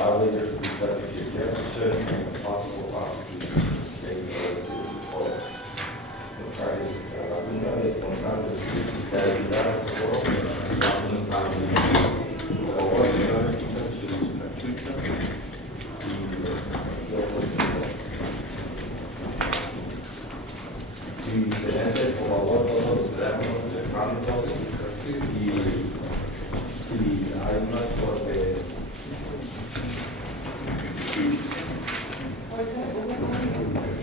violators of the executive jail should and possible prosecution of the state of Florida. Contrarios a la Junta de Responsables de ayudar a socorro, algunos y se hace por favor todos los teléfonos electrónicos y hay unas porque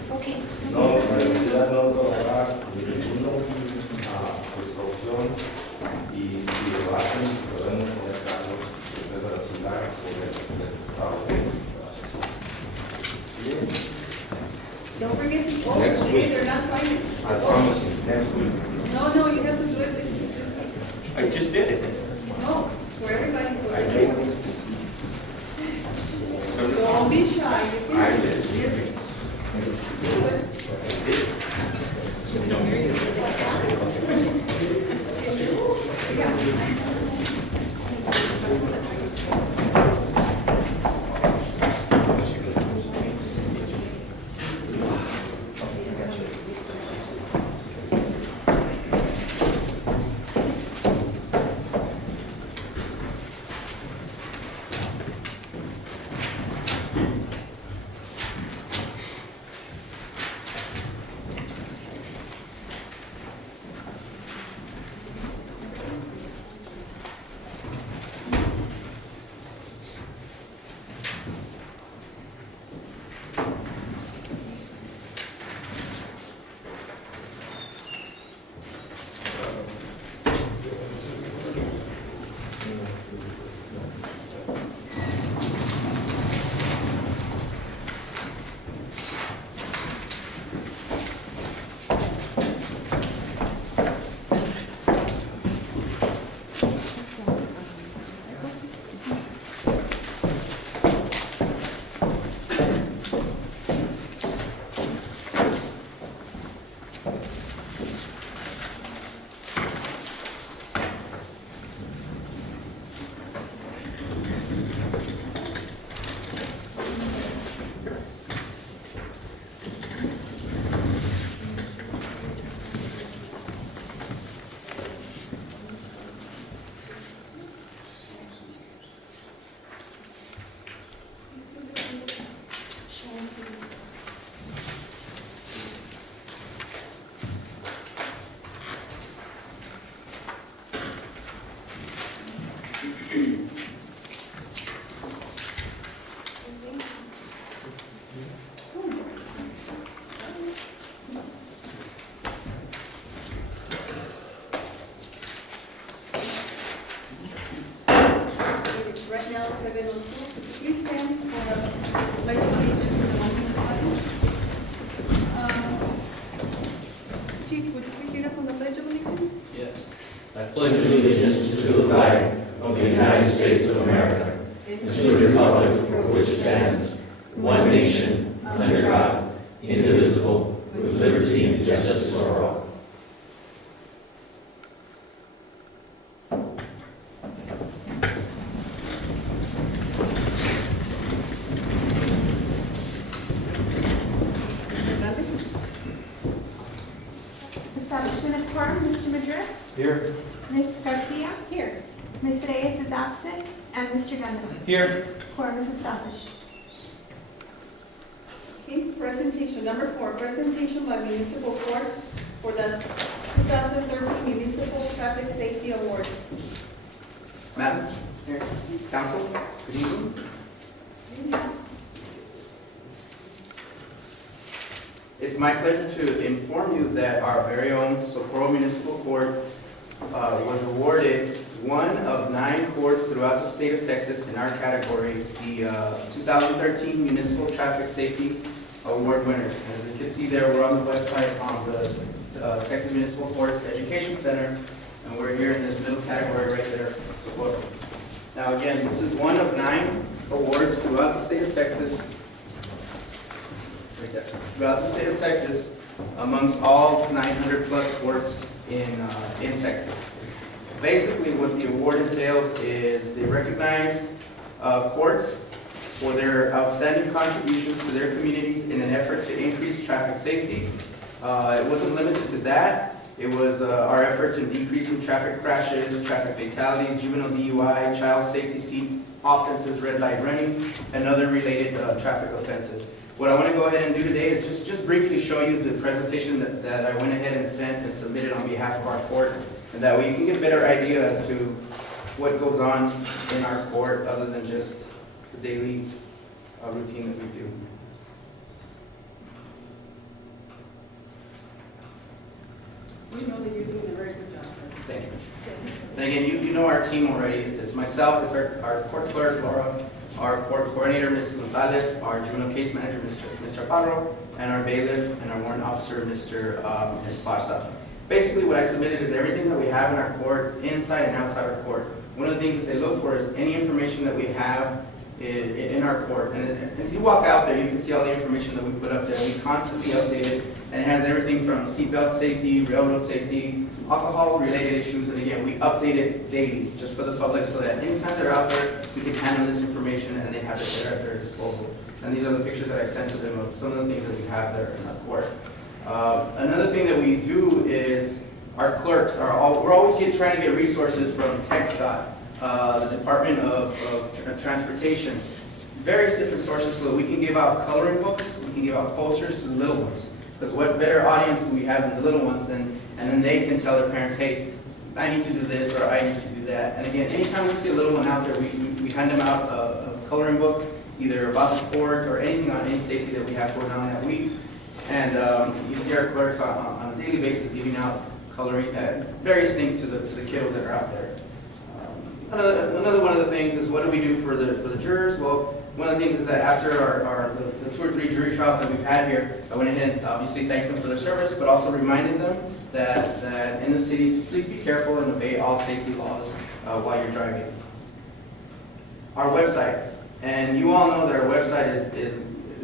Okay. no, la universidad no tomará ninguna precaución y si lo hacen podemos poner cargos de velocidad por el estado. Don't forget to vote. Next week. They're not signing. I promise you, next week. No, you have to do it this week. I just did it. No, for everybody. For I everyone. did. Don't be shy. You can I do did. it. Do it. Right now, 7:02. Please stand for pledge of allegiance and the opening Chief, would you please lead us on the pledge of allegiance? Yes. I pledge allegiance to the flag of the United States of America and to the republic for which it stands, one nation, under God, indivisible, with liberty and justice for all. Establishment of quorum, Mr. Madrid. Here. Ms. Garcia. Here. Ms. Reyes is absent, and Mr. Gandhi. Here. Quorum is established. Okay, presentation number 4, presentation by municipal court for the 2013 Municipal Traffic Safety Award. Madam, Council, good evening. It's my pleasure to inform you that our very own Socorro Municipal Court was awarded one of 9 courts throughout the state of Texas in our category, the 2013 Municipal Traffic Safety Award winner. As you can see there, we're on the website on the Texas Municipal Courts Education Center, and we're here in this middle category right there, Socorro. Now again, this is one of 9 awards throughout the state of Texas, right there, throughout the state of Texas, amongst all 900 plus courts in Texas. Basically, what the award entails is they recognize courts for their outstanding contributions to their communities in an effort to increase traffic safety. It wasn't limited to that. It was our efforts in decreasing traffic crashes, traffic fatalities, juvenile DUI, child safety seat offenses, red light running, and other related traffic offenses. What I want to go ahead and do today is just briefly show you the presentation that I went ahead and sent and submitted on behalf of our court, and that way you can get a better idea as to what goes on in our court other than just the daily routine that we do. We know that you're doing a very good job. Thank you. And again, you know our team already. It's myself, it's our court clerk, Laura, our court coordinator, Ms. Gonzalez, our juvenile case manager, Mr. Parro, and our bailiff and our warrant officer, Mr. Esparza. Basically, what I submitted is everything that we have in our court, inside and outside our court. One of the things that they look for is any information that we have in our court. And as you walk out there, you can see all the information that we put up there. We constantly update it, and it has everything from seatbelt safety, railroad safety, alcohol-related issues, and again, we update it daily, just for the public, so that anytime they're out there, we can handle this information and they have it there at their disposal. And these are the pictures that I sent to them of some of the things that we have there in our court. Another thing that we do is our clerks we're always trying to get resources from TxDOT, the Department of Transportation, various different sources so that we can give out coloring books, we can give out posters to the little ones. Because what better audience do we have than the little ones, and then they can tell their parents, hey, I need to do this or I need to do that. And again, anytime we see a little one out there, we hand them out a coloring book, either about the sport or anything on any safety that we have going on that week. And you see our clerks on a daily basis giving out coloring, various things to the kiddos that are out there. Another one of the things is what do we do for the jurors? Well, one of the things is that after the 2 or 3 jury trials that we've had here, I went ahead and obviously thanked them for their service, but also reminded them that in the city, please be careful and obey all safety laws while you're driving. Our website, and you all know that our website is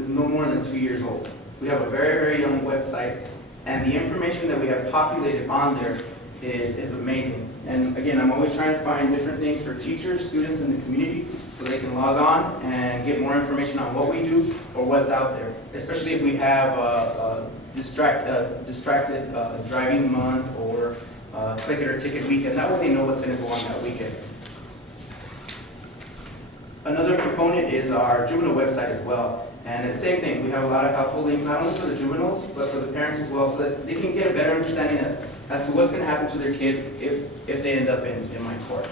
no more than 2 years old. We have a very, very young website, and the information that we have populated on there is amazing. And again, I'm always trying to find different things for teachers, students in the community, so they can log on and get more information on what we do or what's out there. Especially if we have a distracted driving month or click it or ticket weekend. That way they know what's going to go on that weekend. Another component is our juvenile website as well. And it's the same thing. We have a lot of helpful links, not only for the juveniles, but for the parents as well, so that they can get a better understanding as to what's going to happen to their kid if they end up in my court.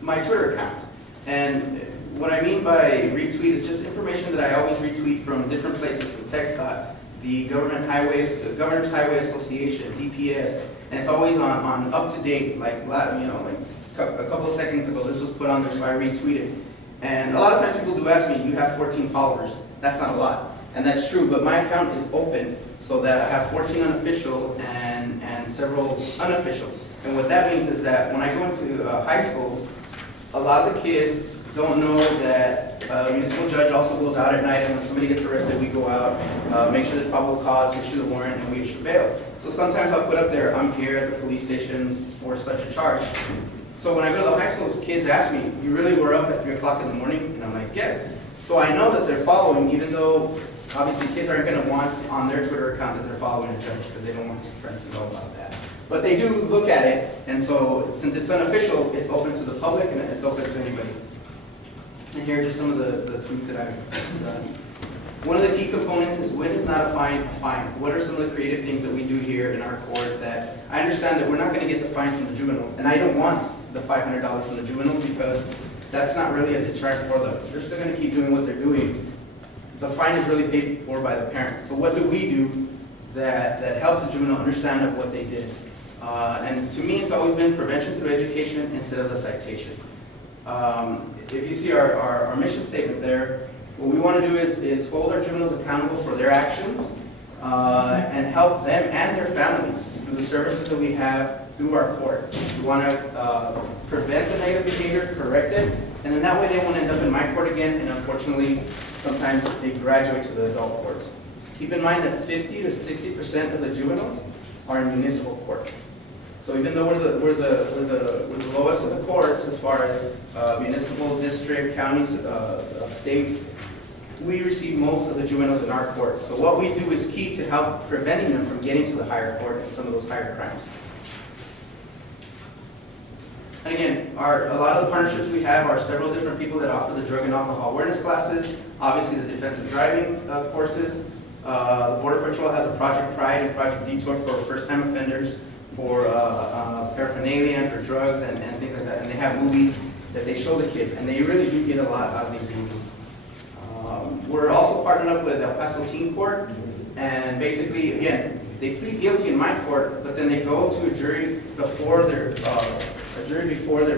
My Twitter account. And what I mean by retweet is just information that I always retweet from different places, from TxDOT, the Governor's Highway Association, DPS, and it's always on up to date, like a couple of seconds ago, this was put on there, so I retweeted. And a lot of times people do ask me, you have 14 followers. That's not a lot. And that's true, but my account is open so that I have 14 unofficial and several unofficial. And what that means is that when I go into high schools, a lot of the kids don't know that a municipal judge also goes out at night, and when somebody gets arrested, we go out, make sure there's probable cause, issue the warrant, and we issue bail. So sometimes I'll put up there, I'm here at the police station for such a charge. So when I go to the high schools, kids ask me, you really were up at 3 o'clock in the morning? And I'm like, yes. So I know that they're following, even though obviously kids aren't going to want on their Twitter account that they're following a judge because they don't want their friends to know about that. But they do look at it, and so since it's unofficial, it's open to the public and it's open to anybody. And here are just some of the tweets that I've done. One of the key components is when is not a fine a fine? What are some of the creative things that we do here in our court that I understand that we're not going to get the fine from the juveniles, and I don't want the $500 from the juveniles because that's not really a deterrent for them. They're still going to keep doing what they're doing. The fine is really paid for by the parents. So what do we do that helps the juvenile understand of what they did? And to me, it's always been prevention through education instead of the citation. If you see our mission statement there, what we want to do is hold our juveniles accountable for their actions and help them and their families through the services that we have through our court. We want to prevent the negative behavior, correct it, and then that way they won't end up in my court again, and unfortunately, sometimes they graduate to the adult courts. Keep in mind that 50 to 60% of the juveniles are in municipal court. So even though we're the lowest of the courts as far as municipal, district, counties, state, we receive most of the juveniles in our courts. So what we do is key to help preventing them from getting to the higher court and some of those higher crimes. And again, a lot of the partnerships we have are several different people that offer the drug and alcohol awareness classes, obviously the defensive driving courses. The Border Patrol has a Project Pride and Project Detour for first-time offenders, for paraphernalia and for drugs and things like that. And they have movies that they show the kids, and they really do get a lot out of these movies. We're also partnered up with El Paso Teen Court, and basically, again, they plead guilty in my court, but then they go to a jury before their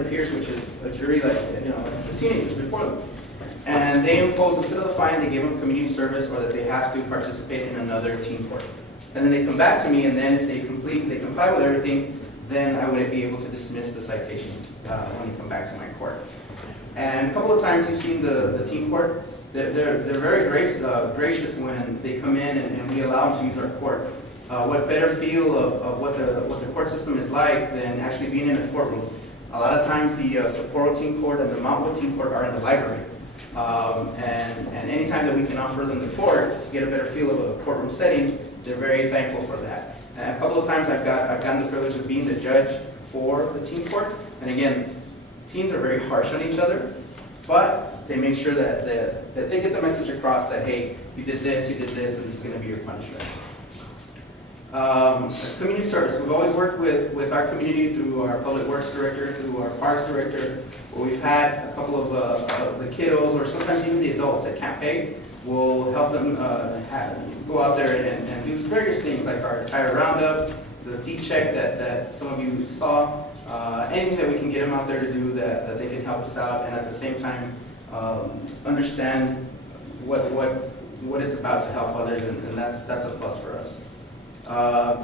peers, which is a jury like, the teenagers before them. And they impose, instead of the fine, they give them community service, or that they have to participate in another teen court. And then they come back to me, and then if they comply with everything, then I would be able to dismiss the citation when you come back to my court. And a couple of times you've seen the teen court. They're very gracious when they come in and we allow them to use our court. What better feel of what the court system is like than actually being in a courtroom. A lot of times the Socorro Teen Court and the Mount Wood Teen Court are in the library. And anytime that we can offer them the court to get a better feel of a courtroom setting, they're very thankful for that. And a couple of times I've gotten the privilege of being the judge for the teen court. And again, teens are very harsh on each other, but they make sure that they get the message across that, hey, you did this, and this is going to be your punishment. Community service. We've always worked with our community through our public works director, through our parks director, where we've had a couple of the kiddos, or sometimes even the adults at Camp Hay. We'll help them go out there and do various things like our tire roundup, the seat check that some of you saw, anything that we can get them out there to do that they can help us out, and at the same time understand what it's about to help others, and that's a plus for us.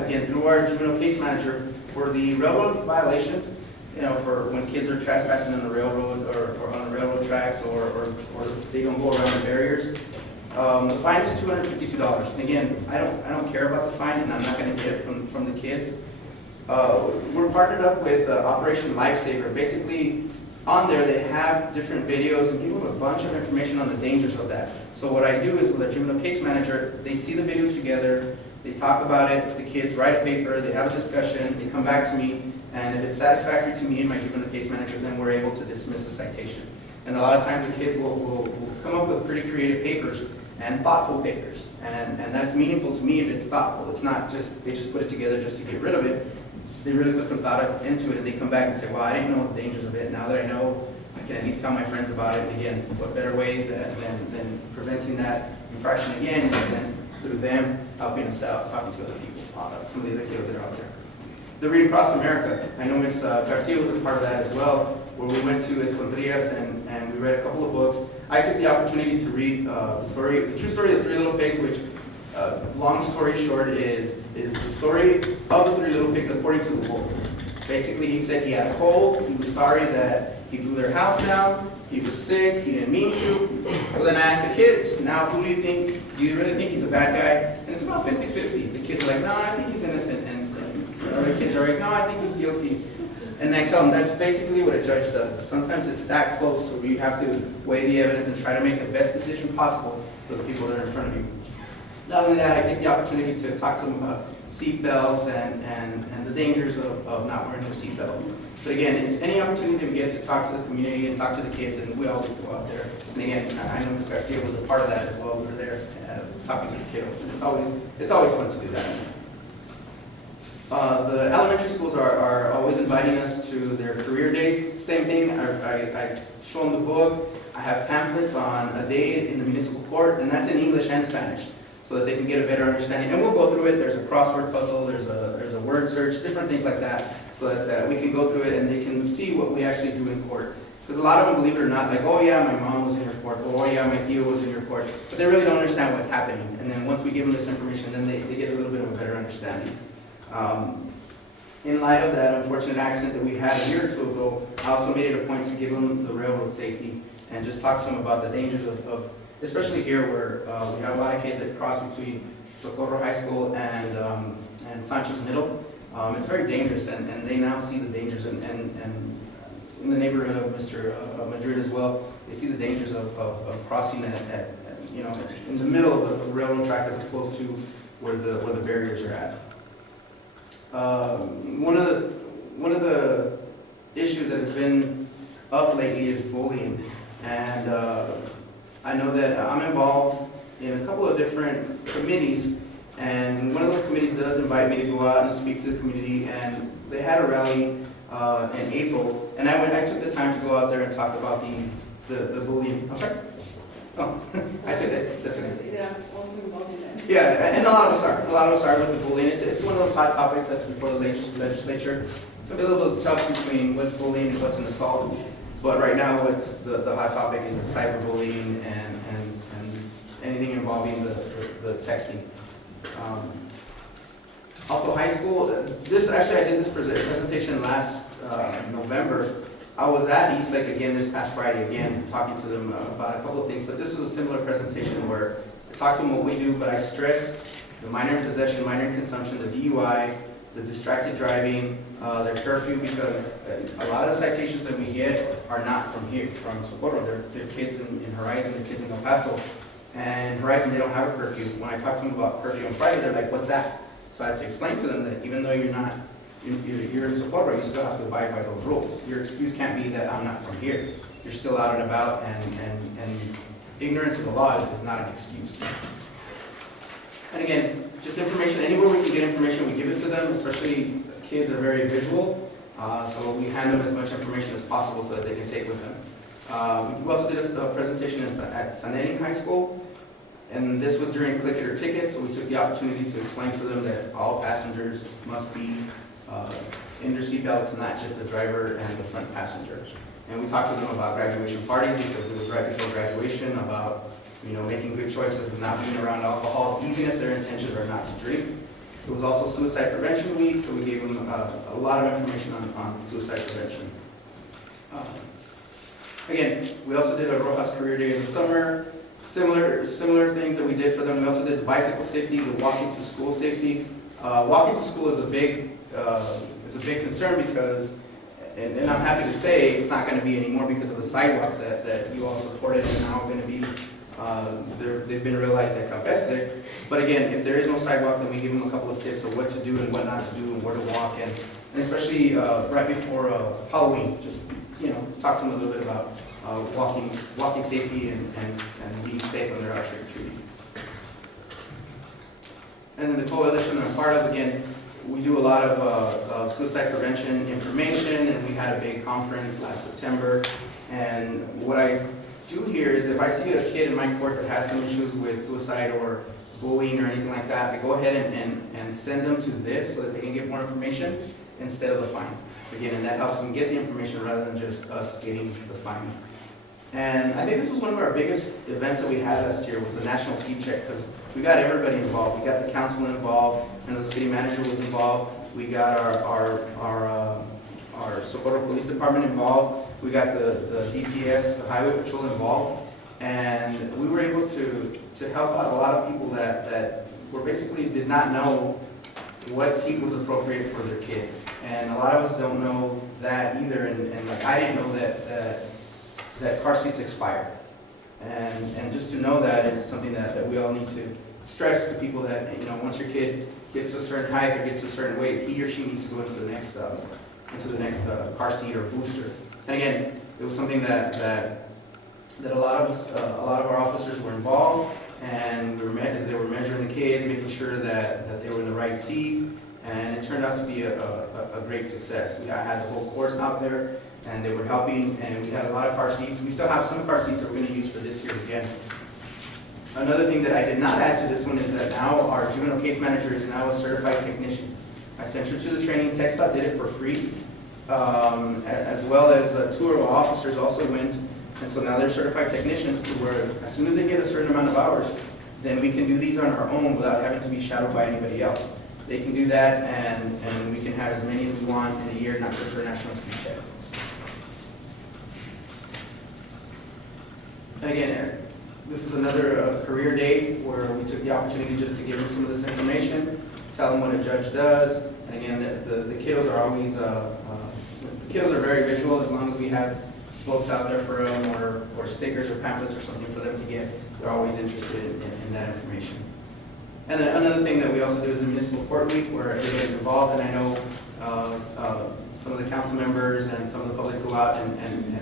Again, through our juvenile case manager, for the railroad violations, for when kids are trespassing on the railroad or on the railroad tracks, or they don't go around the barriers, the fine is $252. And again, I don't care about the fine, and I'm not going to get it from the kids. We're partnered up with Operation Lifesaver. Basically, on there they have different videos and give them a bunch of information on the dangers of that. So what I do is with a juvenile case manager, they see the videos together, they talk about it, the kids write a paper, they have a discussion, they come back to me, and if it's satisfactory to me and my juvenile case manager, then we're able to dismiss the citation. And a lot of times the kids will come up with pretty creative papers and thoughtful papers. And that's meaningful to me if it's thoughtful. It's not just, they just put it together just to get rid of it. They really put some thought into it, and they come back and say, well, I didn't know the dangers of it. Now that I know, I can at least tell my friends about it. And again, what better way than preventing that infraction again, and then through them helping us out, talking to other people, some of the other kids that are out there. The Reading Across America. I know Ms. Garcia was a part of that as well, where we went to Escondrias and we read a couple of books. I took the opportunity to read the true story of the Three Little Pigs, which, long story short, is the story of the Three Little Pigs according to the wolf. Basically, he said he had a cold, he was sorry that he blew their house down, he was sick, he didn't mean to. So then I asked the kids, now who do you really think he's a bad guy? And it's about 50-50. The kids are like, no, I think he's innocent. And the other kids are like, no, I think he's guilty. And I tell them that's basically what a judge does. Sometimes it's that close, so you have to weigh the evidence and try to make the best decision possible for the people that are in front of you. Not only that, I take the opportunity to talk to them about seat belts and the dangers of not wearing your seat belt. But again, it's any opportunity we get to talk to the community and talk to the kids, and we always go out there. And again, I know Ms. Garcia was a part of that as well. We were there talking to the kiddos, and it's always fun to do that. The elementary schools are always inviting us to their career days. Same thing, I show them the book. I have pamphlets on a day in the municipal court, and that's in English and Spanish, so that they can get a better understanding. And we'll go through it. There's a crossword puzzle, there's a word search, different things like that, so that we can go through it and they can see what we actually do in court. Because a lot of them, believe it or not, like, oh yeah, my mom was in your court, or oh yeah, my tío was in your court, but they really don't understand what's happening. And then once we give them this information, then they get a little bit of a better understanding. In light of that unfortunate accident that we had a year or two ago, I also made it a point to give them the railroad safety and just talk to them about the dangers of especially here where we have a lot of kids that cross between Socorro High School and Sanchez Middle. It's very dangerous, and they now see the dangers, and in the neighborhood of Mr. Madrid as well, they see the dangers of crossing at, you know, in the middle of the railroad track as opposed to where the barriers are at. One of the issues that has been up lately is bullying, and I know that I'm involved in a couple of different committees, and one of those committees does invite me to go out and speak to the community, and they had a rally in April, and I took the time to go out there and talk about the bullying. I'm sorry? Oh, I took it. That's okay. Yeah, also involved in that. Yeah, and a lot of us are. A lot of us are with the bullying. It's one of those hot topics that's before the legislature. It's gonna be a little bit tough between what's bullying and what's an assault. But right now, it's the hot topic is the cyberbullying and anything involving the texting. Also, high school. This actually, I did this presentation last November. I was at Eastlake again this past Friday again, talking to them about a couple of things. But this was a similar presentation where I talked to them what we do, but I stressed the minor in possession, minor in consumption, the DUI, the distracted driving, their curfew, because a lot of the citations that we get are not from here, from Socorro. They're kids in Horizon, they're kids in El Paso. And Horizon, they don't have a curfew. When I talked to them about curfew on Friday, they're like, what's that? So I had to explain to them that even though you're in Socorro, you still have to abide by those rules. Your excuse can't be that I'm not from here. You're still out and about, and ignorance of the law is not an excuse. And again, just information, anywhere we can get information, we give it to them, especially kids are very visual, so we hand them as much information as possible so that they can take with them. We also did a presentation at San Edwin High School, and this was during Click It or Ticket, so we took the opportunity to explain to them that all passengers must be in their seatbelts, not just the driver and the front passenger. And we talked to them about graduation parties because it was right before graduation, about making good choices and not being around alcohol, even if their intentions are not to drink. It was also Suicide Prevention Week, so we gave them a lot of information on suicide prevention. Again, we also did a Rojas Career Day in the summer. Similar things that we did for them. We also did the bicycle safety, the walking to school safety. Walking to school is a big concern because, and I'm happy to say, it's not going to be anymore because of the sidewalks that you all supported and now are going to be. They've been realized at Campestre. But again, if there is no sidewalk, then we give them a couple of tips of what to do and what not to do and where to walk, and especially right before Halloween, just talk to them a little bit about walking safety and being safe when they're out trick-or-treating. And then the coalition I'm part of, again, we do a lot of suicide prevention information, and we had a big conference last September. And what I do here is if I see a kid in my court that has some issues with suicide or bullying or anything like that, I go ahead and send them to this so that they can get more information instead of the fine. Again, and that helps them get the information rather than just us getting the fine. And I think this was one of our biggest events that we had last year was the National Seat Check, because we got everybody involved. We got the councilman involved, and the city manager was involved. We got our Socorro Police Department involved. We got the DPS, the Highway Patrol involved, and we were able to help out a lot of people that were basically did not know what seat was appropriate for their kid. And a lot of us don't know that either, and like I didn't know that car seats expire. And just to know that is something that we all need to stress to people that, once your kid gets to a certain height or gets to a certain weight, he or she needs to go into the next car seat or booster. And again, it was something that a lot of our officers were involved, and they were measuring the kids, making sure that they were in the right seat, and it turned out to be a great success. I had the whole court out there, and they were helping, and we had a lot of car seats. We still have some car seats that we're going to use for this year again. Another thing that I did not add to this one is that now our juvenile case manager is now a certified technician. I sent her to the training. TxDOT did it for free, as well as two of our officers also went, and so now they're certified technicians to where as soon as they get a certain amount of hours, then we can do these on our own without having to be shadowed by anybody else. They can do that, and we can have as many as we want in a year, not just for National Seat Check. And again, this is another career day where we took the opportunity just to give them some of this information, tell them what a judge does. And again, the kiddos are always, the kiddos are very visual. As long as we have books out there for them or stickers or pamphlets or something for them to get, they're always interested in that information. And then another thing that we also do is the municipal court week where everybody's involved, and I know some of the council members and some of the public go out and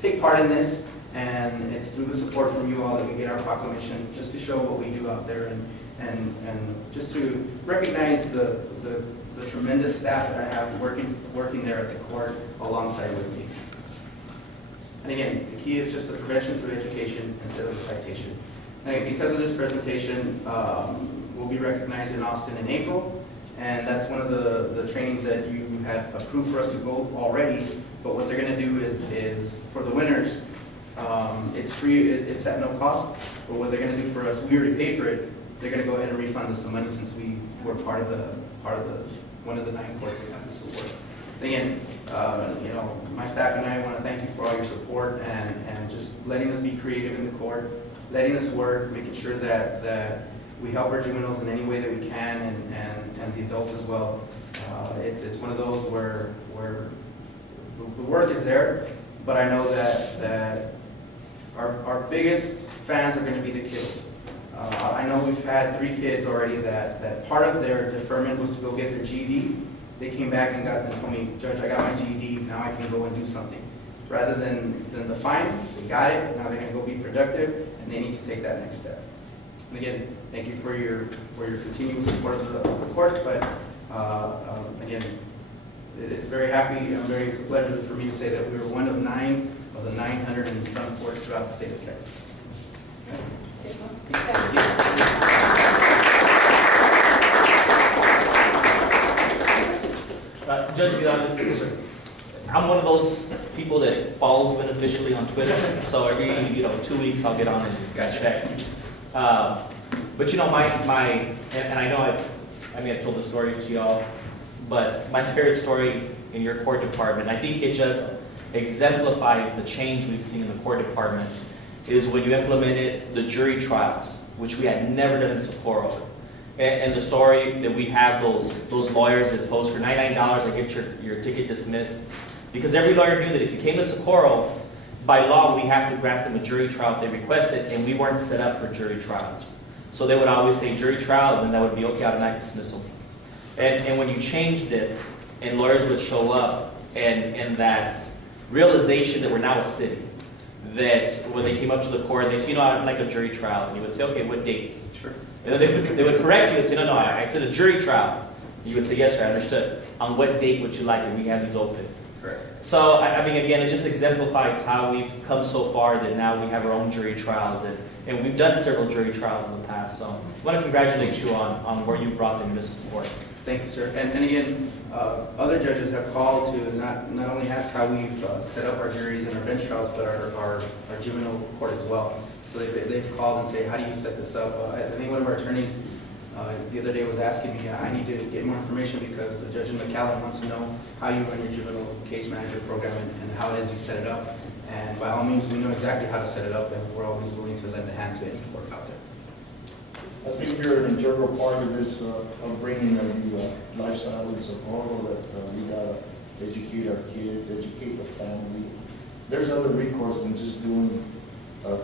take part in this, and it's through the support from you all that we get our proclamation, just to show what we do out there and just to recognize the tremendous staff that I have working there at the court alongside with me. And again, the key is just the prevention through education instead of the citation. And because of this presentation, we'll be recognized in Austin in April, and that's one of the trainings that you had approved for us to go already. But what they're going to do is for the winners, it's free, it's at no cost. But what they're going to do for us, we already paid for it. They're going to go ahead and refund us some money since we were part of one of the 9 courts that got this award. Again, my staff and I want to thank you for all your support and just letting us be creative in the court, letting us work, making sure that we help our juveniles in any way that we can, and the adults as well. It's one of those where the work is there, but I know that our biggest fans are going to be the kids. I know we've had 3 kids already that part of their deferment was to go get their GED. They came back and told me, Judge, I got my GED, now I can go and do something. Rather than the fine, they got it, now they're going to go be productive, and they need to take that next step. And again, thank you for your continuous support of the court, but again, it's it's a pleasure for me to say that we were one of 9 of the 900 and some courts throughout the state of Texas. Judge Vidales, I'm one of those people that follows beneficially on Twitter, so every 2 weeks I'll get on and check. But and I know I've told the story to y'all, but my favorite story in your court department, I think it just exemplifies the change we've seen in the court department, is when you implemented the jury trials, which we had never done in Socorro. And the story that we have those lawyers that post for $99, I get your ticket dismissed. Because every lawyer knew that if you came to Socorro, by law, we have to grant them a jury trial if they request it, and we weren't set up for jury trials. So they would always say jury trial, and then that would be okay, automatic dismissal. And when you changed it, and lawyers would show up, and that realization that we're now a city, that when they came up to the court, they say, I'd like a jury trial. And you would say, okay, what dates? Sure. And then they would correct you and say, no, I said a jury trial. You would say, yes, sir, I understood. On what date would you like it? We have these open. Correct. So, again, it just exemplifies how we've come so far that now we have our own jury trials. And we've done several jury trials in the past. So I want to congratulate you on where you brought the municipal courts. Thank you, sir. And again, other judges have called to not only ask how we've set up our juries and our bench trials, but our juvenile court as well. So they've called and say, how do you set this up? I think one of our attorneys the other day was asking me, I need to get more information because the judge in McAllen wants to know how you run your juvenile case manager program and how it is you set it up. And by all means, we know exactly how to set it up, and we're always willing to lend a hand to any court out there. I think you're an integral part of this upbringing of the lifestyle in Socorro, that we gotta educate our kids, educate the family. There's other recourse than just doing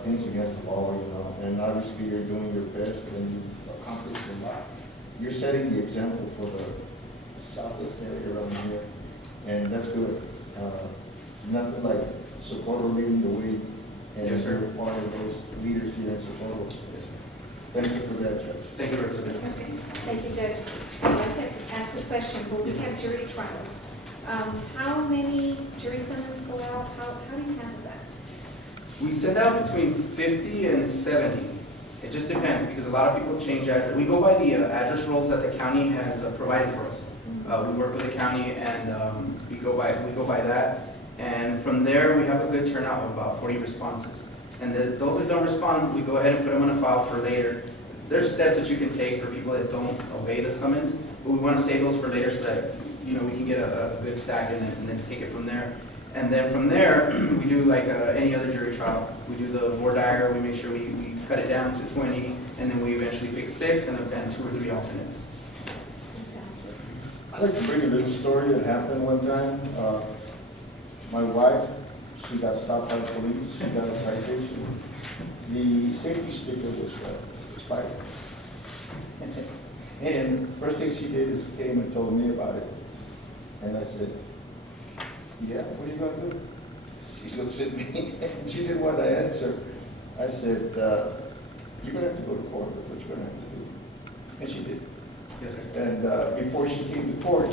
things against the law, and obviously you're doing your best and you've accomplished a lot. You're setting the example for the southwest area around here, and that's good. Nothing like Socorro leading the way, and Yes, sir. you're one of those leaders here in Socorro. Yes, sir. Thank you for that, Judge. Thank you, Representative. Okay, thank you, Judge. I'd like to ask a question. When we have jury trials, how many jury summons go out? How do you handle that? We send out between 50 and 70. It just depends because a lot of people change address. We go by the address rolls that the county has provided for us. We work with the county and we go by that. And from there, we have a good turnout of about 40 responses. And those that don't respond, we go ahead and put them on a file for later. There's steps that you can take for people that don't obey the summons, but we want to save those for later so that we can get a good stack and then take it from there. And then from there, we do like any other jury trial. We do the voir dire, we make sure we cut it down to 20, and then we eventually pick 6 and 2 or 3 alternates. I'd like to bring a little story that happened one time. My wife, she got stopped by the police, she got a citation. The safety sticker was expired. And first thing she did is came and told me about it. And I said, yeah, what are you gonna do? She looks at me and she didn't want to answer. I said, you're gonna have to go to court, that's what you're gonna have to do. And she did. Yes, sir. And before she came to court,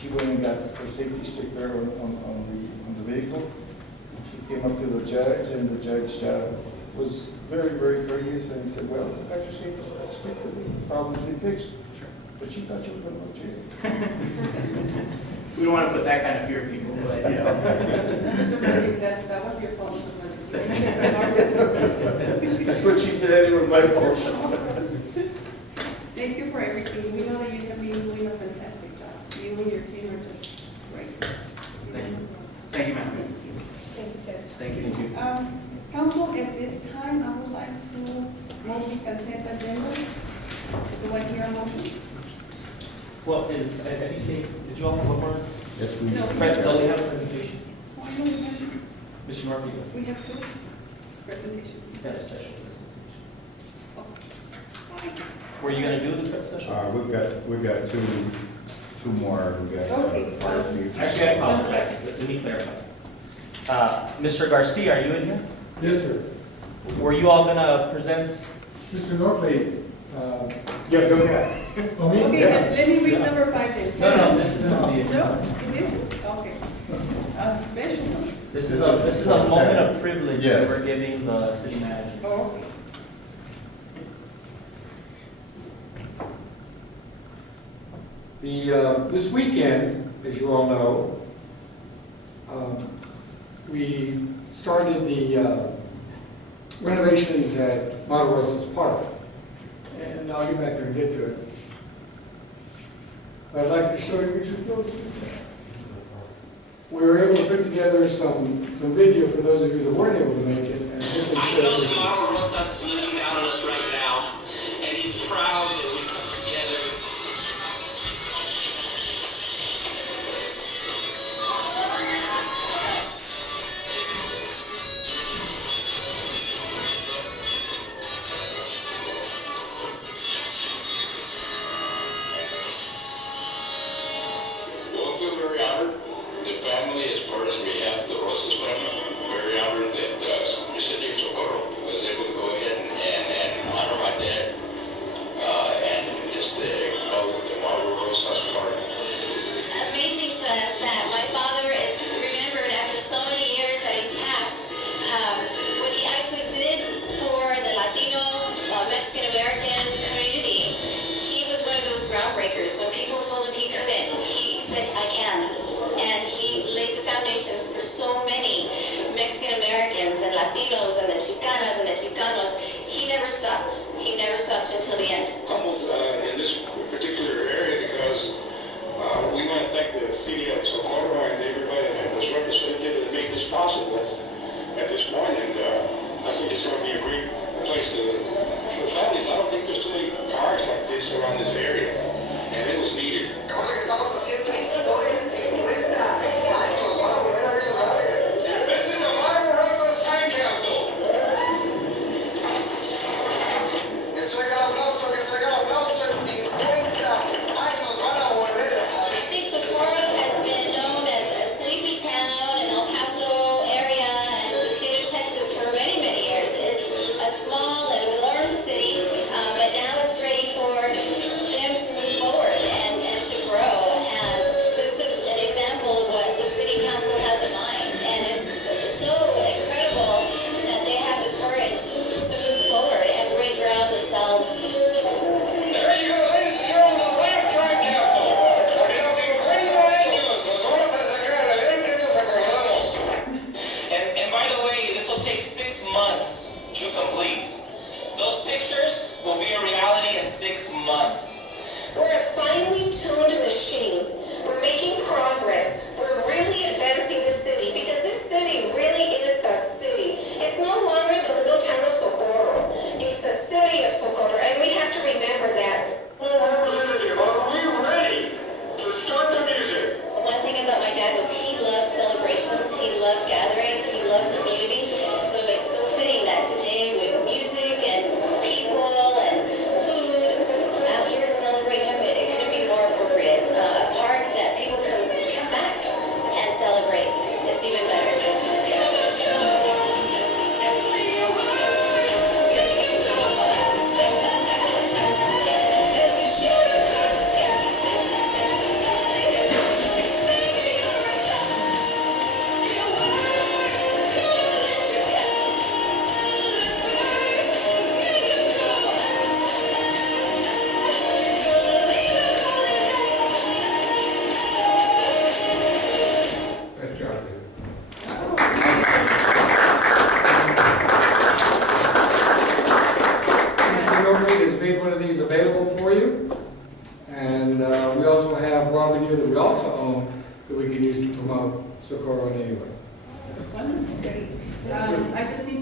she went and got her safety sticker on the vehicle. She came up to the judge, and the judge was very, very courteous, and he said, well, you got your safety sticker, the problem's been fixed. But she thought she was going to go to jail. We don't want to put that kind of fear in people, but, you know. Mr. Rodriguez, that was your fault, Mr. Rodriguez. That's what she said, it was my fault. Thank you for everything. We know that you have been doing a fantastic job. You and your team are just great. Thank you, ma'am. Thank you, Judge. Thank you. Council, at this time, I would like to move the consent agenda. Do I hear a motion? Well, I think did you all have one? Yes, we. No. Fred, do we have a presentation? Oh, no, we have, Mr. Murphy, yes. we have two presentations. Got a special presentation. Oh, fine. Were you gonna do the special? We've got two more, we've got. Okay. Actually, I apologize, let me clarify. Mr. Garcia, are you in here? Yes, sir. Were you all gonna present? Mr. Norfleet, Yeah, go ahead. oh, me? Okay, let me read number 5 then. No, this is not the No, agenda. it isn't? Okay. A special one. This is a moment of privilege that Yes. we're giving the city manager. Oh, okay. This weekend, as you all know, we started the renovations at Monte Rosas Park. And I'll get back there and get to it. But I'd like to show you pictures of those. We were able to put together some video for those of you that weren't able to make it. And we can I show know you. that Mauro Rosas is looking down on us right now, and he's proud that we come together. Well, I feel very honored. The family, as part of behalf of the Rosas family, very honored that City of Socorro was able to go ahead and honor my dad and just call it the Mauro Rosas Park. Amazing to us that my father is remembered after so many years that he's passed. What he actually did for the Latino, Mexican American community, he was one of those groundbreakers. When people told him he couldn't, he said, I can. And he laid the foundation for so many Mexican Americans and Latinos and the Chicanas and the Chicanos. He never stopped. He never stopped until the end. Humbled in this particular area because we want to thank the City of Socorro and everybody that was represented that made this possible at this point. And I think it's going to be a great place for families. I don't think there's too many parks like this around this area, and it was needed. This is the Mauro Rosas Time Council. Que se oiga el aplauso, en 50 años van a volver. I think Socorro has been known as a sleepy town in El Paso area and the state of Texas for many, many years. It's a small and warm city, but now it's ready for them to move forward and to grow. And this is an example of what the city council has in mind. And it's so incredible that they have the courage to move forward and reground themselves. There you go, ladies and gentlemen, the last Time Council. En los 50 años nos vamos a sacar adelante los acordados. And by the way, this will take 6 months to complete. Those pictures will be a reality in 6 months. We're a finely tuned machine. We're making progress. We're really advancing this city because this city really is a city. It's no longer the little town of Socorro. It's a city of Socorro, and we have to remember that. Well, Representative, are we ready to start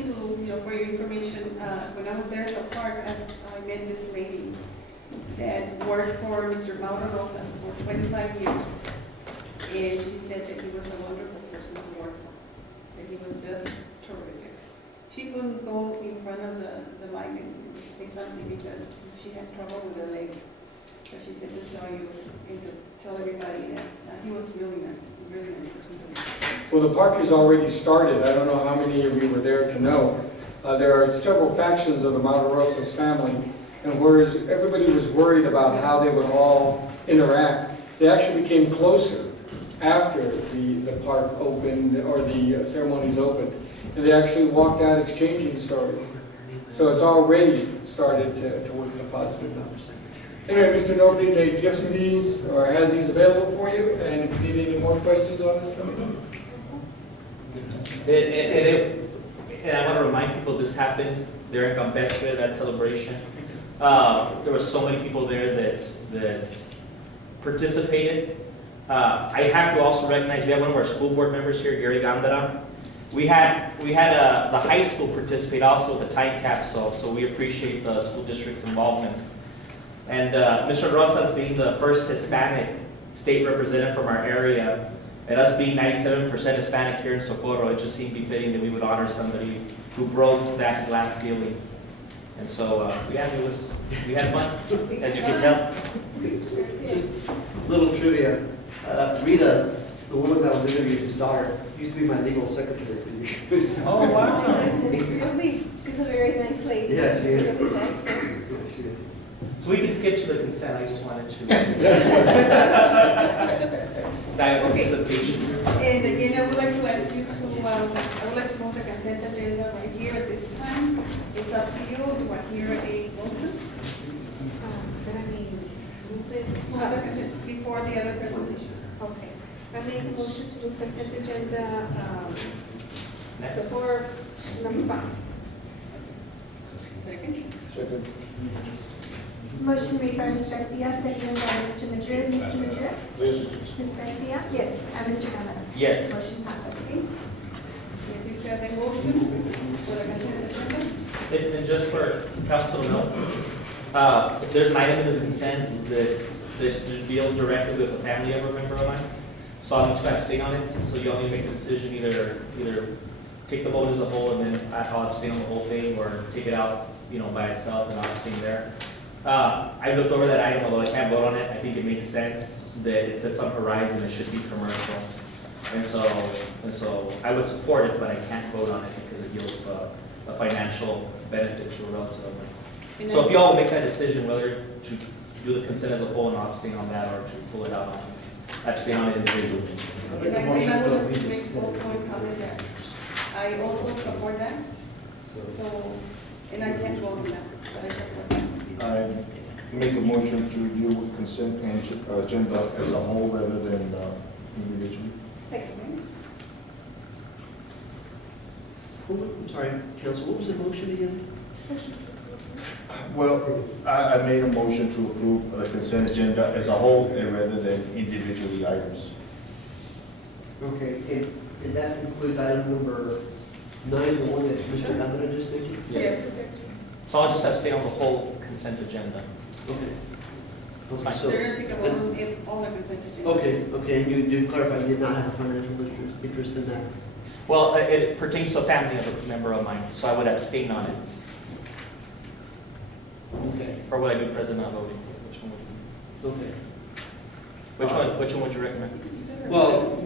to, for your information, when I was there at the park, I met this lady that worked for Mr. Mauro Rosas for 25 years. And she said that he was a wonderful person to work for, that he was just terrific. She couldn't go in front of the mic and say something because she had trouble with her legs. But she said to tell you and to tell everybody that he was really nice, a really nice person to work for. Well, the park has already started. I don't know how many of you were there to know. There are several factions of the Mauro Rosas family, and whereas everybody was worried about how they would all interact, they actually became closer after the park opened, or the ceremonies opened. And they actually walked out exchanging stories. So it's already started to work in a positive manner. Anyway, Mr. Norby made gifts of these, or has these available for you, and if you need any more questions on this, let me know. And I want to remind people this happened during Campestre, that celebration. There were so many people there that participated. I have to also recognize, we have one of our school board members here, Gary Gandara. We had the high school participate also with the time capsule, so we appreciate the school district's involvement. And Mr. Rosas being the first Hispanic state representative from our area, and us being 97% Hispanic here in Socorro, it just seemed befitting that we would honor somebody who broke that glass ceiling. And so, we had fun, as you can tell. Just little trivia. Rita, the woman that was interviewed, his daughter, used to be my legal secretary for years. Oh, wow. Goodness, really? She's a very nice lady. Yeah, she is. Really thankful. Yeah, she is. So we can skip to the consent, I just wanted to. Dive into the page. And again, I would like to ask you to, I would like to move the consent agenda right here at this time. It's up to you. Do I hear a motion? Then I mean, move it. Move the consent before the other presentation. Okay. I make a motion to move consent agenda, Next. before number 5. Second. Second. Motion made by Ms. Garcia, seconded by Mr. Madrid. Mr. Madrid? Yes. Ms. Garcia? Yes. And Mr. Cameron? Yes. Motion passes. If you have a motion for the consent agenda. And just for council to know, there's an item in the consent that deals directly with a family of a member of mine. So I'm going to abstain on it, so you all need to make a decision, either take the vote as a whole and then I'll abstain on the whole thing, or take it out, by itself and I'll abstain there. I looked over that item, although I can't vote on it. I think it makes sense that it sits on Horizon, it should be commercial. And so I would support it, but I can't vote on it because it deals with a financial benefit to a relative. So if you all make that decision, whether to do the consent as a whole and abstain on that, or to pull it out, abstain on it individually. And I would like to make also a comment that I also support that. So, and I can't vote on that, but I support that. I make a motion to deal with consent agenda as a whole rather than individually. Second. I'm sorry, Council, what was the motion again? Motion to approve. Well, I made a motion to approve the consent agenda as a whole and rather than individually items. Okay, and that includes item number 9, the one that Mr. Andra just mentioned? Yes. So I'll just abstain on the whole consent agenda. Okay. That's fine. So- They're going to take a vote on all the consent agenda. Okay, and you did clarify, you did not have a financial interest in that? Well, it pertains to a family of a member of mine, so I would abstain on it. Okay, Or would I do present not voting? Which one would you? okay. Which one would you recommend? Well,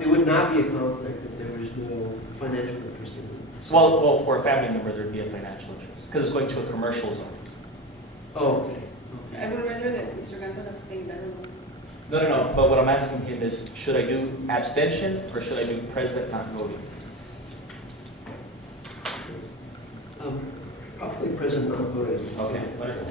it would not be a conflict if there was no financial interest in it. Well, for a family member, there'd be a financial interest, because it's going to a commercial zone. Oh, okay. I would rather that Mr. Gandon abstain, I don't know. No, but what I'm asking him is, should I do abstention, or should I do present not voting? Probably present not voting. Okay, wonderful.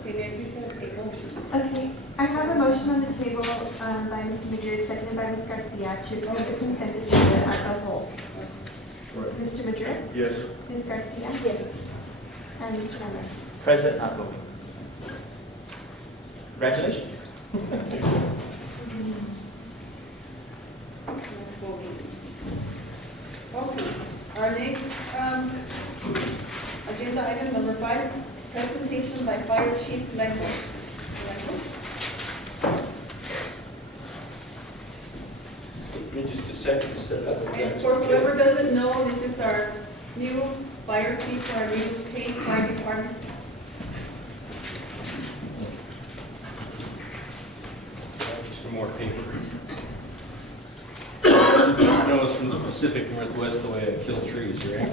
Okay, then please have a motion. Okay, I have a motion on the table by Mr. Madrid, seconded by Ms. Garcia, to approve the consent agenda as a whole. Right. Mr. Madrid? Yes. Ms. Garcia? Yes. And Mr. Cameron? Present not voting. Congratulations. full meeting. Okay, our next, agenda item number 5, presentation by Fire Chief Lengo. Give me just a second to set up. if And that's for okay. whoever doesn't know, this is our new fire chief for our new paid fire department. Just some more paper. You know, it's from the Pacific Northwest the way I kill trees, right?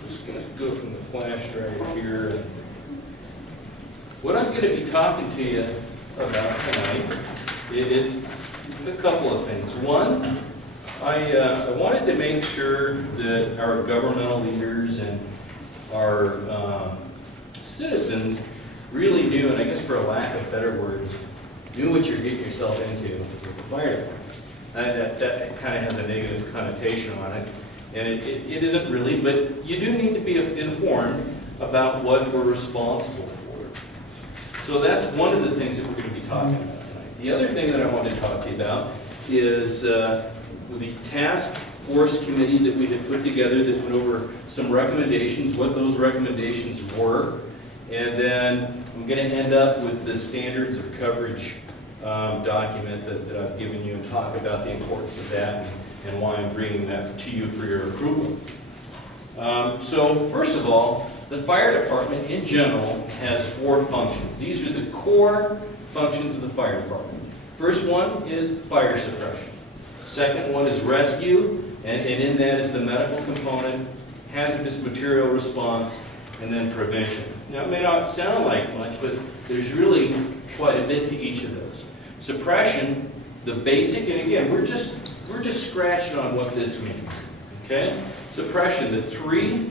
Just gonna go from the flash drive here. What I'm gonna be talking to you about tonight is a couple of things. One, I wanted to make sure that our governmental leaders and our citizens really knew, and I guess for a lack of better words, knew what you're getting yourself into with the fire department. That kind of has a negative connotation on it, and it isn't really, but you do need to be informed about what we're responsible for. So that's one of the things that we're going to be talking about tonight. The other thing that I want to talk to you about is the task force committee that we had put together that went over some recommendations, what those recommendations were, and then I'm going to end up with the standards of coverage document that I've given you and talk about the importance of that and why I'm bringing that to you for your approval. So first of all, the fire department in general has 4 functions. These are the core functions of the fire department. First one is fire suppression. Second one is rescue, and in that is the medical component, hazardous material response, and then prevention. Now, it may not sound like much, but there's really quite a bit to each of those. Suppression, the basic, and again, we're just scratching on what this means, okay? Suppression, the 3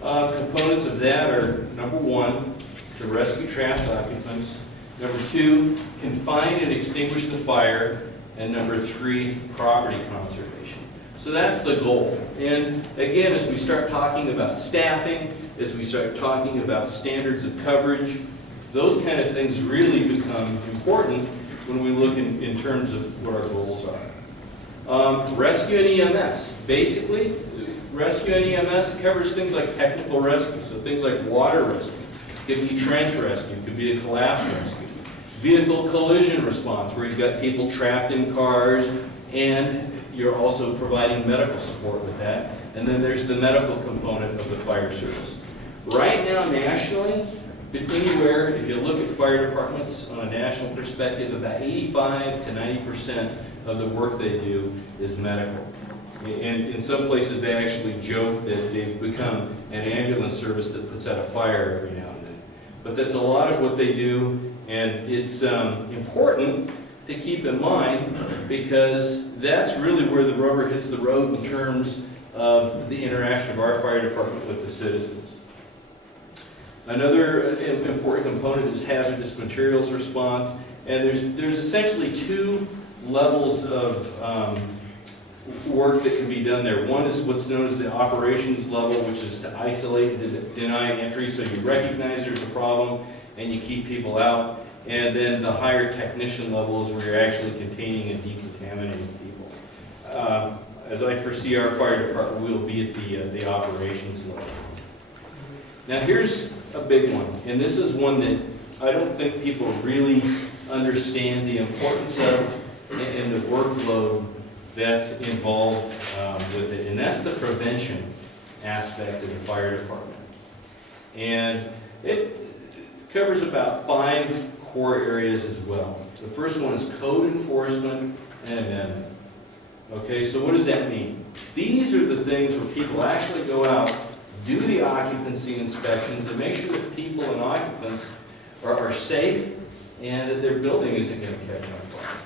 components of that are, number 1, to rescue trapped occupants, number 2, confine and extinguish the fire, and number 3, property conservation. So that's the goal. And again, as we start talking about staffing, as we start talking about standards of coverage, those kind of things really become important when we look in terms of what our goals are. Rescue and EMS. Basically, rescue and EMS covers things like technical rescue, so things like water rescue. It could be trench rescue, it could be a collapse rescue. Vehicle collision response, where you've got people trapped in cars, and you're also providing medical support with that. And then there's the medical component of the fire service. Right now, nationally, anywhere, if you look at fire departments on a national perspective, about 85 to 90% of the work they do is medical. And in some places, they actually joke that they've become an ambulance service that puts out a fire every now and then. But that's a lot of what they do, and it's important to keep in mind because that's really where the rubber hits the road in terms of the interaction of our fire department with the citizens. Another important component is hazardous materials response, and there's essentially 2 levels of work that can be done there. One is what's known as the operations level, which is to isolate and deny entry, so you recognize there's a problem and you keep people out. And then the higher technician level is where you're actually containing and decontaminating people. As I foresee our fire department, we'll be at the operations level. Now here's a big one, and this is one that I don't think people really understand the importance of and the workload that's involved with it, and that's the prevention aspect of the fire department. And it covers about 5 core areas as well. The first one is code enforcement and amendment. Okay, so what does that mean? These are the things where people actually go out, do the occupancy inspections, and make sure that people and occupants are safe and that their building isn't going to catch on fire.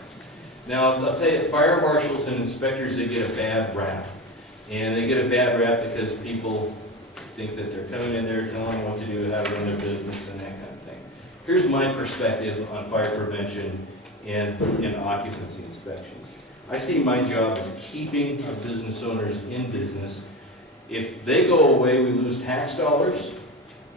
Now, I'll tell you, fire marshals and inspectors, they get a bad rap. And they get a bad rap because people think that they're coming in there telling them what to do, how to run their business, and that kind of thing. Here's my perspective on fire prevention and occupancy inspections. I see my job as keeping our business owners in business If they go away, we lose tax dollars,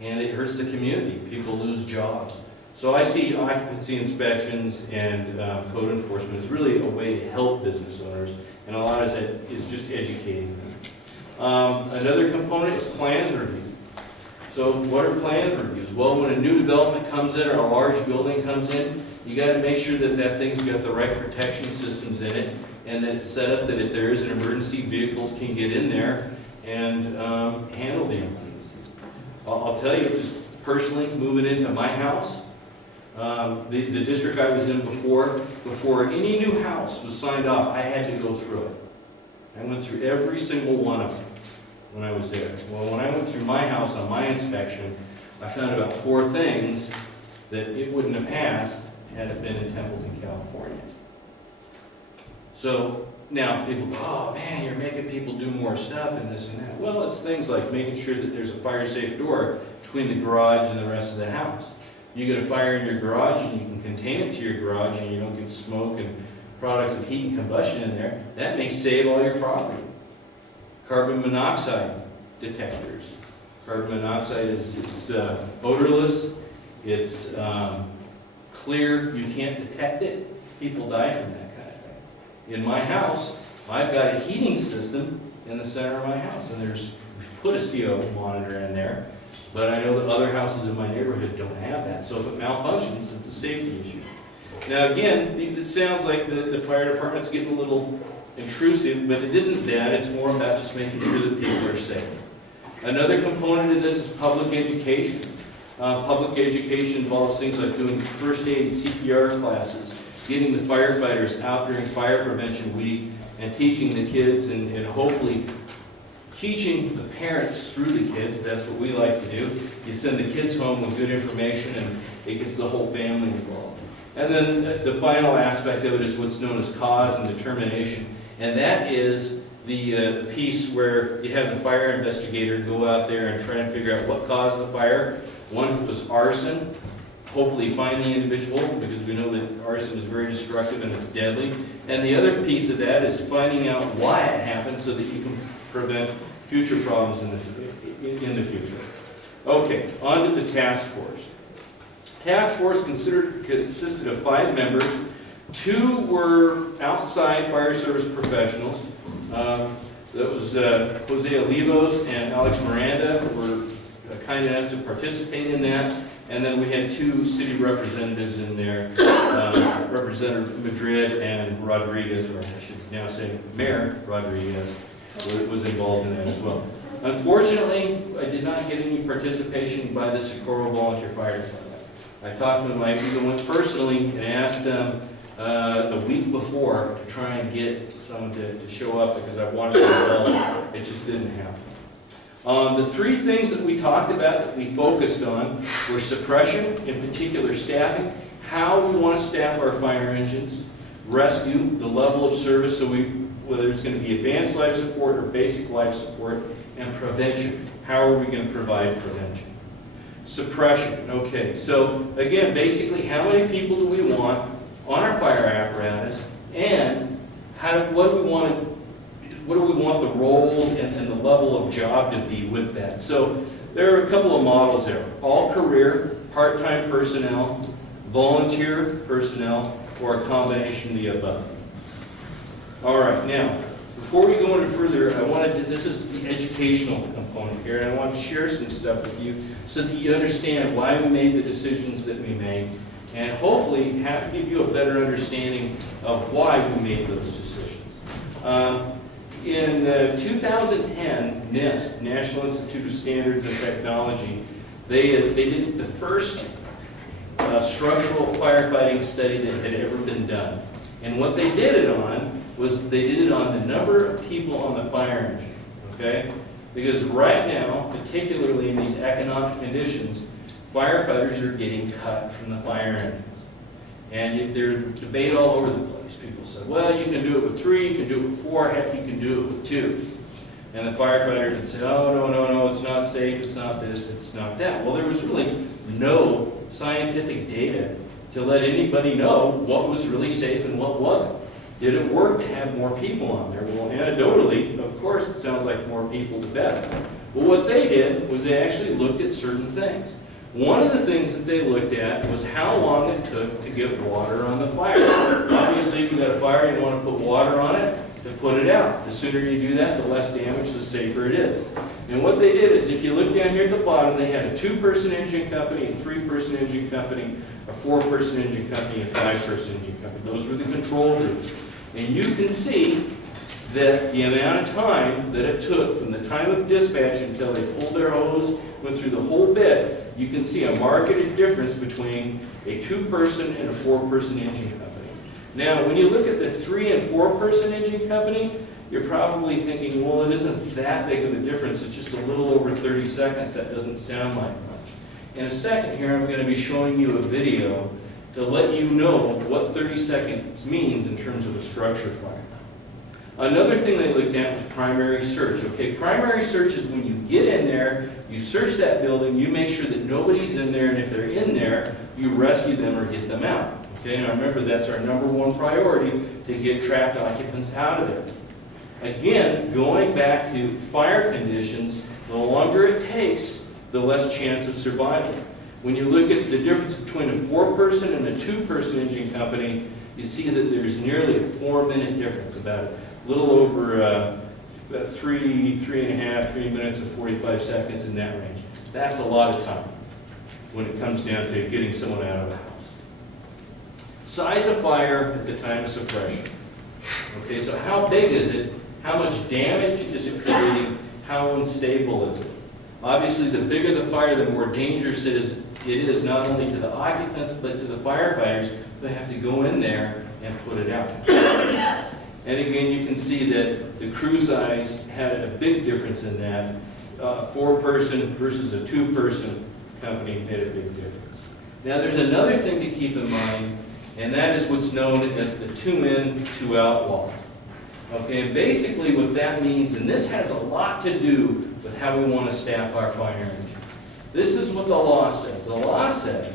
and it hurts the community. People lose jobs. So I see occupancy inspections and code enforcement as really a way to help business owners, and a lot of it is just educating them. Another component is plans review. So what are plans reviews? Well, when a new development comes in or a large building comes in, you got to make sure that that thing's got the right protection systems in it, and that it's set up that if there is an emergency, vehicles can get in there and handle the emergency. I'll tell you, just personally, moving into my house, the district I was in before any new house was signed off, I had to go through it. I went through every single one of them when I was there. Well, when I went through my house on my inspection, I found about 4 things that it wouldn't have passed had it been in Templeton, California. So now people go, oh man, you're making people do more stuff and this and that. Well, it's things like making sure that there's a fire-safe door between the garage and the rest of the house. You get a fire in your garage and you can contain it to your garage and you don't get smoke and products of heat and combustion in there. That may save all your property. Carbon monoxide detectors. Carbon monoxide it's odorless, it's clear, you can't detect it. People die from that kind of thing. In my house, I've got a heating system in the center of my house, and we've put a CO monitor in there, but I know that other houses in my neighborhood don't have that. So if it malfunctions, it's a safety issue. Now again, it sounds like the fire department's getting a little intrusive, but it isn't that. It's more about just making sure that people are safe. Another component of this is public education. Public education involves things like doing first aid CPR classes, getting the firefighters out during Fire Prevention Week, and teaching the kids and hopefully teaching the parents through the kids. That's what we like to do. You send the kids home with good information, and it gets the whole family involved. And then the final aspect of it is what's known as cause and determination, and that is the piece where you have the fire investigator go out there and try and figure out what caused the fire. One was arson, hopefully find the individual, because we know that arson is very destructive and it's deadly. And the other piece of that is finding out why it happened so that you can prevent future problems in the future. Okay, on to the task force. Task force consisted of 5 members. 2 were outside fire service professionals. That was Jose Olivos and Alex Miranda were kind enough to participate in that. And then we had 2 city representatives in there, Representative Madrid and Rodriguez, or I should now say Mayor Rodriguez was involved in that as well. Unfortunately, I did not get any participation by the Socorro Volunteer Fire Department. I talked to them, I even went personally and asked them the week before to try and get someone to show up because I wanted to involve. It just didn't happen. The 3 things that we talked about that we focused on were suppression, in particular staffing, how we want to staff our fire engines, rescue, the level of service, so whether it's going to be advanced life support or basic life support, and prevention. How are we going to provide prevention? Suppression, okay, so again, basically how many people do we want on our fire apparatus, and what do we want the roles and the level of job to be with that? So there are a couple of models there. All career, part-time personnel, volunteer personnel, or a combination of the above. All right, now, before we go any further, this is the educational component here, and I want to share some stuff with you so that you understand why we made the decisions that we made, and hopefully give you a better understanding of why we made those decisions. In 2010, NIST, National Institute of Standards and Technology, they did the first structural firefighting study that had ever been done. And what they did it on was they did it on the number of people on the fire engine, okay? Because right now, particularly in these economic conditions, firefighters are getting cut from the fire engines. And there's debate all over the place. People say, well, you can do it with 3, you can do it with 4, heck, you can do it with 2. And the firefighters would say, oh, no, it's not safe, it's not this, it's not that. Well, there was really no scientific data to let anybody know what was really safe and what wasn't. Did it work to have more people on there? Well, anecdotally, of course, it sounds like more people the better. But what they did was they actually looked at certain things. One of the things that they looked at was how long it took to get water on the fire. Obviously, if you got a fire, you want to put water on it to put it out. The sooner you do that, the less damage, the safer it is. And what they did is, if you look down here at the bottom, they had a 2-person engine company, a 3-person engine company, a 4-person engine company, a 5-person engine company. Those were the control groups. And you can see that the amount of time that it took from the time of dispatch until they pulled their hose, went through the whole bit, you can see a marked difference between a 2-person and a 4-person engine company. Now, when you look at the 3- and 4-person engine company, you're probably thinking, well, it isn't that big of a difference. It's just a little over 30 seconds. That doesn't sound like much. In a second here, I'm going to be showing you a video to let you know what 30 seconds means in terms of a structure fire. Another thing they looked at was primary search. Okay, primary search is when you get in there, you search that building, you make sure that nobody's in there, and if they're in there, you rescue them or get them out. Okay, and remember, that's our #1 priority, to get trapped occupants out of there. Again, going back to fire conditions, the longer it takes, the less chance of survival. When you look at the difference between a 4-person and a 2-person engine company, you see that there's nearly a 4-minute difference, about a little over about 3 minutes and 45 seconds in that range. That's a lot of time when it comes down to getting someone out of the house. Size of fire at the time of suppression. Okay, so how big is it? How much damage is it creating? How unstable is it? Obviously, the bigger the fire, the more dangerous it is not only to the occupants, but to the firefighters who have to go in there and put it out. And again, you can see that the crew size had a big difference in that. 4-person versus a 2-person company made a big difference. Now, there's another thing to keep in mind, and that is what's known as the 2-in, 2-out law. Okay, and basically what that means, and this has a lot to do with how we want to staff our fire engine. This is what the law says. The law says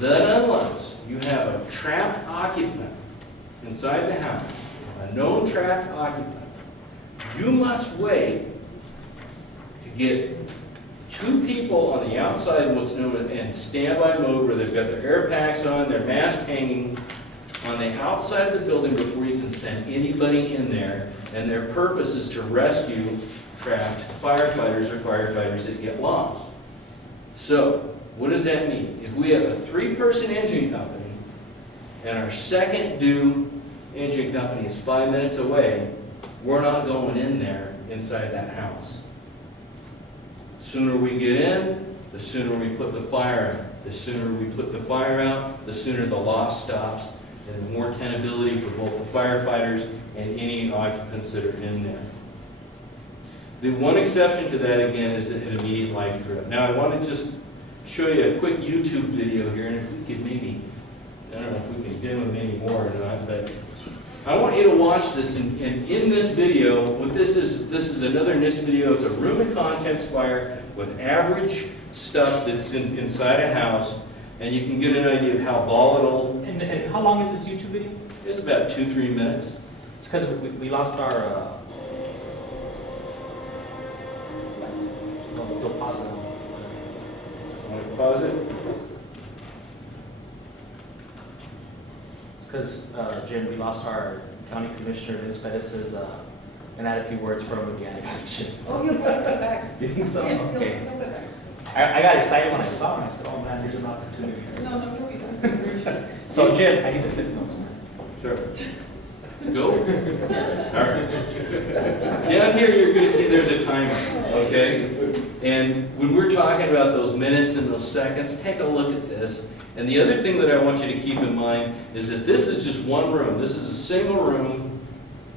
that unless you have a trapped occupant inside the house, a known trapped occupant, you must wait to get 2 people on the outside, what's known in standby mode, where they've got their air packs on, their mask hanging, on the outside of the building before you can send anybody in there, and their purpose is to rescue trapped firefighters or firefighters that get lost. So, what does that mean? If we have a 3-person engine company, and our second due engine company is 5 minutes away, we're not going in there inside that house. The sooner we get in, the sooner we put the fire out. The sooner we put the fire out, the sooner the loss stops, and the more tenability for both the firefighters and any occupants that are in there. The one exception to that, again, is an immediate life threat. Now, I want to just show you a quick YouTube video here, and if we could maybe, I don't know if we can dim them anymore or not, but I want you to watch this, and in this video, what this is another NIST video. It's a room and contents fire with average stuff that's inside a house, and you can get an idea of how volatile. And how long is this YouTube video? It's about 2-3 minutes. It's because we lost our. We'll pause it. Want to pause it? It's because, Jim, we lost our county commissioner, Vince Pettis', and add a few words from the annexation. Oh, you brought it back. You think so? Yes, you'll Okay. bring it back. I got excited when I saw him. I said, oh man, there's an opportunity here. No, you'll be back. So, Jim, I need the cliff notes. Sir. Go. All right. Down here, you're going to see there's a timer, okay? And when we're talking about those minutes and those seconds, take a look at this. And the other thing that I want you to keep in mind is that this is just one room. This is a single room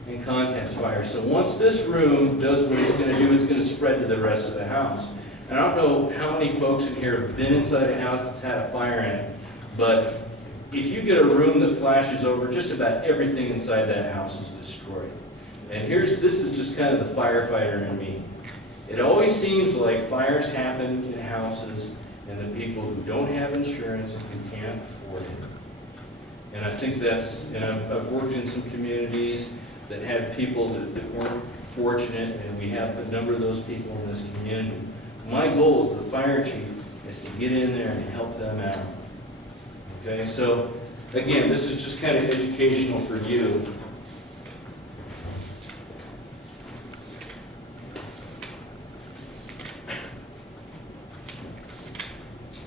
and contents fire. So once this room does what it's going to do, it's going to spread to the rest of the house. And I don't know how many folks in here have been inside a house that's had a fire in it, but if you get a room that flashes over, just about everything inside that house is destroyed. And this is just kind of the firefighter in me. It always seems like fires happen in houses and the people who don't have insurance and who can't afford it. And I think that's, and I've worked in some communities that had people that weren't fortunate, and we have a number of those people in this community. My goal as the fire chief is to get in there and help them out. Okay, so again, this is just kind of educational for you.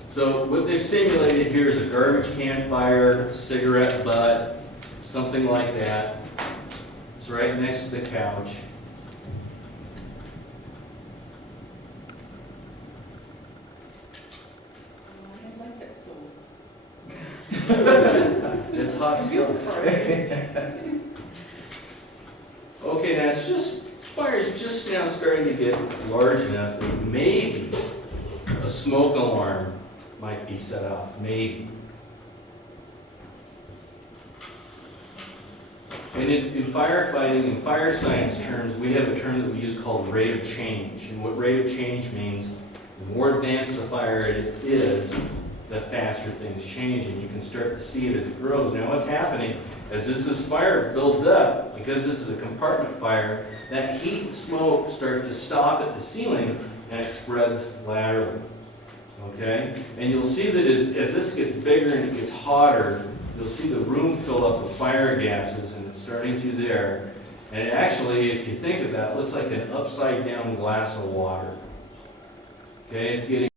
So what they've simulated here is a garbage can fire, cigarette butt, something like that. It's right next to the couch. I like that so. It's hot stuff. Okay, now it's just, fire's just now starting to get large enough that maybe a smoke alarm might be set off, maybe. And in firefighting, in fire science terms, we have a term that we use called rate of change. And what rate of change means, the more advanced the fire is, the faster things change, and you can start to see it as it grows. Now what's happening is as this fire builds up, because this is a compartment fire, that heat and smoke start to stop at the ceiling and it spreads laterally. Okay? And you'll see that as this gets bigger and it gets hotter, you'll see the room fill up with fire gases, and it's starting to there. And it actually, if you think about it, looks like an upside down glass of water. Okay? It's getting